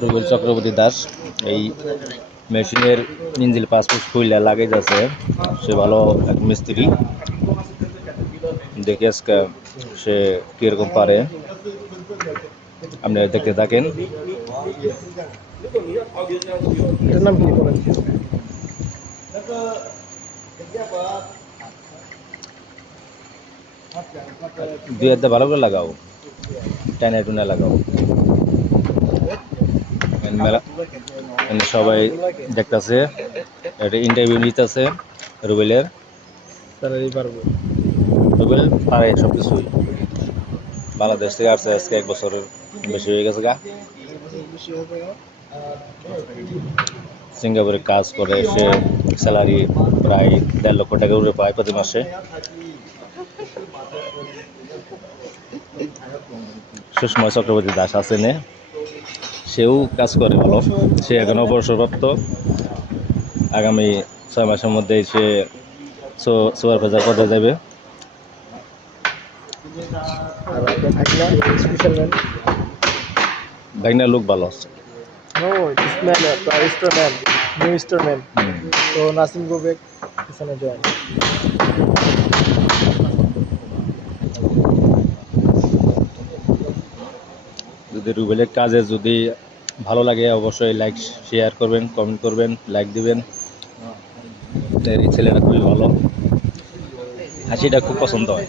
রুবেল চক্রবর্তী দাস এই মেশিনের ইঞ্জিল পাসপোর্ট খুইলা লাগাই যাচ্ছে। সে ভালো এক মিস্ত্রি। দেখি আজকে সে কিরকম পারে, আপনারা দেখতে থাকেন। এটার নাম কি বলেন? দুই হাতে ভালো করে লাগাও, টেনে টুনে লাগাও। মেলা সবাই দেখতেছে, একটা ইন্টারভিউ নিতেছে রুবেলের। স্যালারি পারবো। রুবেল পারে সব কিছুই। বাংলাদেশ থেকে আসছে আজকে 1 বছরের বেশি হয়ে গেছে গা। সিঙ্গাপুরে কাজ করে, সে স্যালারি প্রায় 1.5 লক্ষ টাকা উপরে পায় প্রতি মাসে। সুষমা চক্রবর্তী দাস আছে নে, সেও কাজ করে ভালো। সে এখন অবসরপ্রাপ্ত। আগামী 6 মাসের মধ্যেই সে সুপারভাইজার পদে যাবে। আর আপনার ভাগনা স্পেশাল ম্যান? ভাগনা লোক ভালো আছে। নো, দিস ম্যান আপনার স্টোরম্যান, নিউ স্টোরম্যান। তো নাসিম গো ব্যাক পিছনে জয়েন। যদি রুবেলের কাজে যদি ভালো লাগে অবশ্যই লাইক শেয়ার করবেন, কমেন্ট করবেন, লাইক দিবেন। এই ছেলেটা খুবই ভালো, হাসিটা খুব পছন্দ হয়।